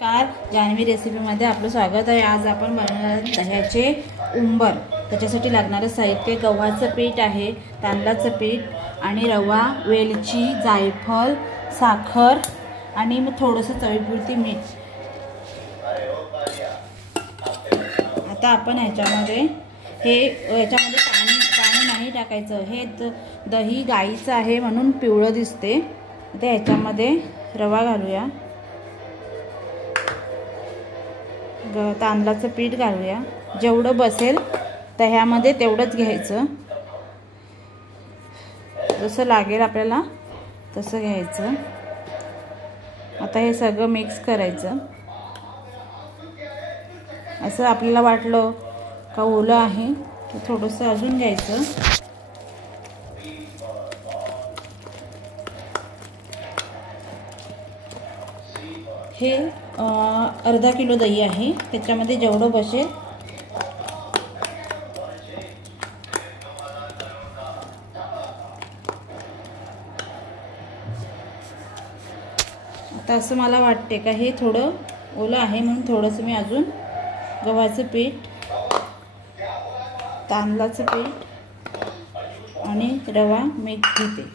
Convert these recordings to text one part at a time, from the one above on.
जान्हवी रेसिपीमध्ये आपलं स्वागत आहे। आज आपण बनवणार दह्याचे उंबर। त्याच्यासाठी लागणारे साहित्य गव्हाचं पीठ आहे, तांदळाचं पीठ आणि रवा, वेलची, जायफळ, साखर आणि मग थोडंसं चवीपुरती मीठ। आता आपण ह्याच्यामध्ये पाणी नाही टाकायचं। हे दही गाईचं आहे म्हणून पिवळं दिसते। आता ह्याच्यामध्ये रवा घालूया, तांदळाचं पीठ घालूया, जेवढं बसेल दह्यामध्ये तेवढंच घ्यायचं, जसं लागेल आपल्याला तसं घ्यायचं। आता हे सगळं मिक्स करायचं। असं आपल्याला वाटलं का ओलं आहे तर थोडंसं अजून घ्यायचं। हे अर्धा किलो दही आहे, त्याच्यामध्ये जेवढं बसेल आता असं मला वाटते का हे थोडं ओलं आहे म्हणून थोडंसं मी अजून गव्हाचं पीठ, तांदळाचं पीठ आणि रवा मिक्स घेते।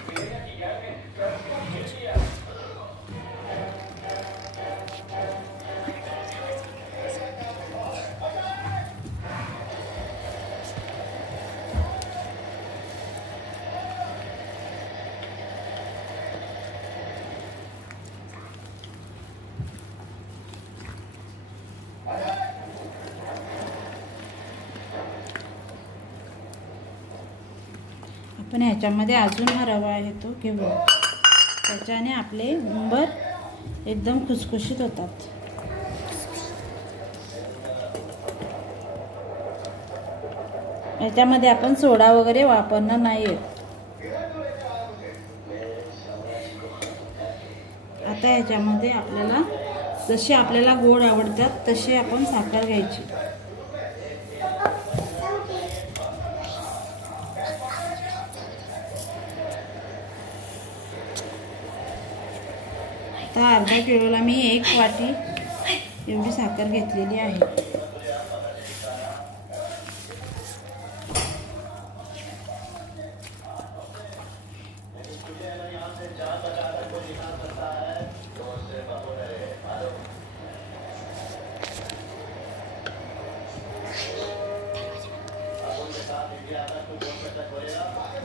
आपण ह्याच्यामध्ये अजून हा रवा आहे तो घेऊ, त्याच्याने आपले उंबर एकदम खुसखुशीत होतात। ह्याच्यामध्ये आपण सोडा वगैरे वापरणार नाहीये। आता ह्याच्यामध्ये आपल्याला जसे आपल्याला गोड आवडतात तसे आपण साखर घ्यायची। आता अर्धा किलोला मी 1 वाटी एवढी साखर घेतलेली आहे।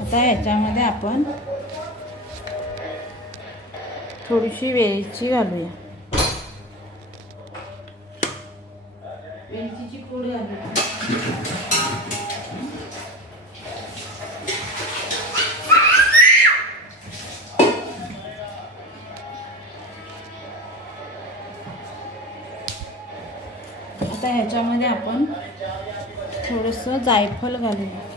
आता ह्याच्यामध्ये आपण थोडीशी वेलची घालूया, वेलचीची पूड घालूया। आता ह्याच्यामध्ये आपण थोडंसं जायफळ घालूया।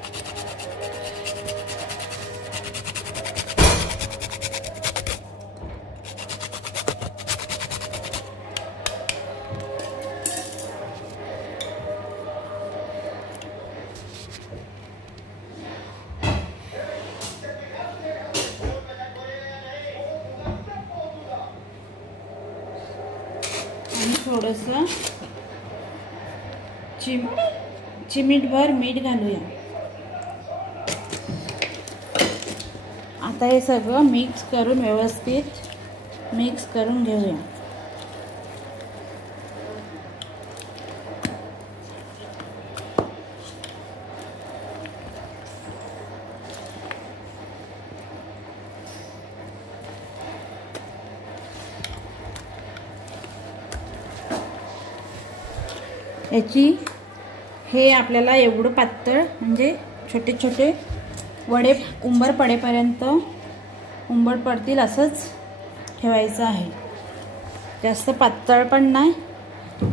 आणि थोडंसं चिमूटभर मीठ घालूया। आता हे सगळं मिक्स करून व्यवस्थित मिक्स करून घेऊया। हे आपल्याला एवढं पातळ म्हणजे छोटे छोटे वडे उंबर पडेपर्यंत उंबर पडतील असंच ठेवायचं आहे। जास्त पातळ पण नाही,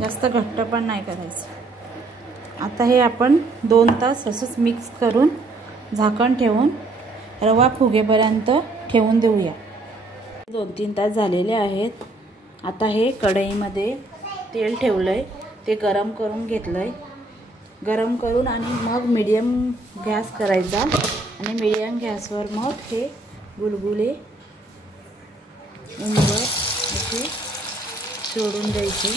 जास्त घट्ट पण नाही करायचं। आता हे आपण 2 तास असंच मिक्स करून झाकण ठेवून रवा फुगेपर्यंत ठेवून देऊया। 2-3 तास झालेले आहेत। आता हे कढईमध्ये तेल ठेवलंय, ते गरम करून घेतलंय। गरम करून आणि मग मीडियम गॅस करायचा आणि मीडियम गॅसवर मग हे गुलगुले उंबर असे सोडून द्यायचे.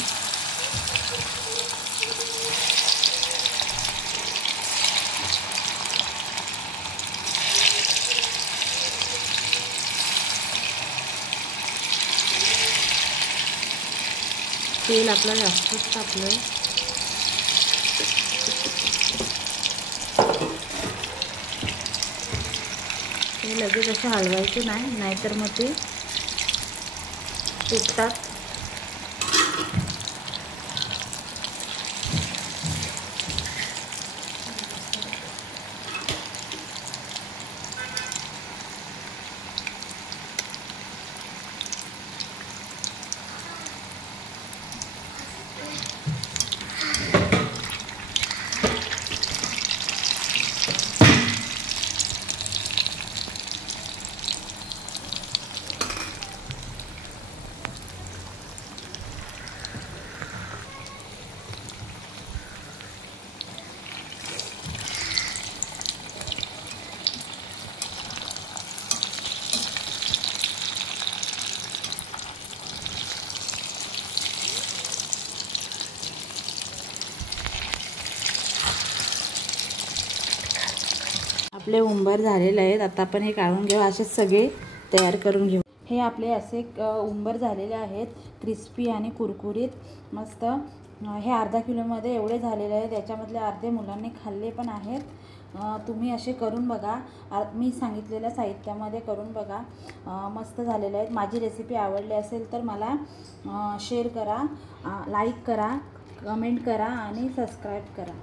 तेल आपलं जास्तच तापलं. हे लगेच असं हलवायचं नाही, नाहीतर मग ते तुटतात. आपले उंबर झालेले आहेत. आता आपण हे काढून घेऊ. असेच सगळे तयार करून घेऊ. हे आपले असे उंबर झालेले आहेत, क्रिस्पी आणि कुरकुरीत मस्त. हे अर्धा किलोमध्ये एवढे झालेले आहेत. याच्यामधले अर्धे मुलांनी खाल्ले पण आहेत. तुम्ही असे करून बघा. मी सांगितलेल्या साहित्यामध्ये करून बघा. मस्त झालेले आहेत. माझी रेसिपी आवडली असेल तर मला शेअर करा, लाईक करा, कमेंट करा आणि सबस्क्राईब करा.